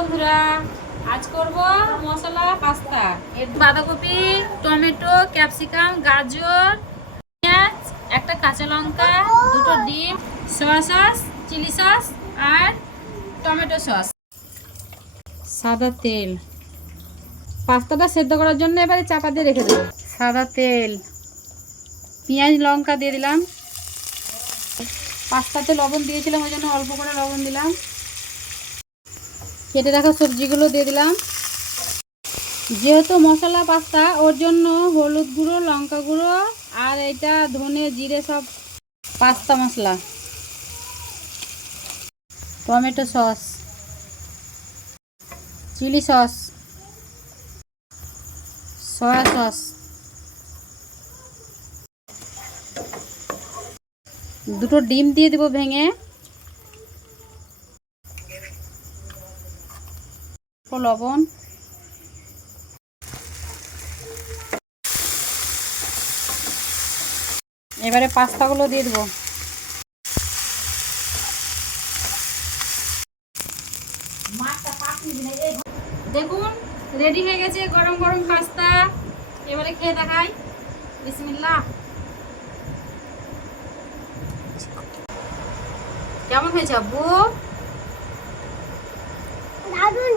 বন্ধুরা, আজ করব মশলা পাস্তা। এর বাঁধাকপি, টমেটো, ক্যাপসিকাম, গাজর, পেঁয়াজ, একটা কাঁচা লঙ্কা, দুটো ডিম, সয়া সস, চিলি সস আর টমেটো সস, সাদা তেল। পাস্তাটা সেদ্ধ করার জন্য এবারে চাপা দিয়ে রেখে দেবো। সাদা তেল, পেঁয়াজ লঙ্কা দিয়ে দিলাম। পাস্তাতে লবণ দিয়েছিলাম, ওই জন্য অল্প করে লবণ দিলাম। কেটে রাখা সবজিগুলো দিয়ে দিলাম। যেহেতু মশলা পাস্তা, ওর জন্য হলুদ গুঁড়ো, লঙ্কা গুঁড়ো আর এটা ধনে জিরে সব পাস্তা মশলা। Tomato sauce, chilli sauce, soya sauce, দুটো ডিম দিয়ে দেবো ভেঙে, লবণ। এবারে পাস্তাগুলো দিয়ে দেবো। দেখুন, রেডি হয়ে গেছে গরম গরম পাস্তা। এবারে খেয়ে দেখাই। বিসমিল্লাহ। কেমন হয়েছে আব্বু? দারুণ।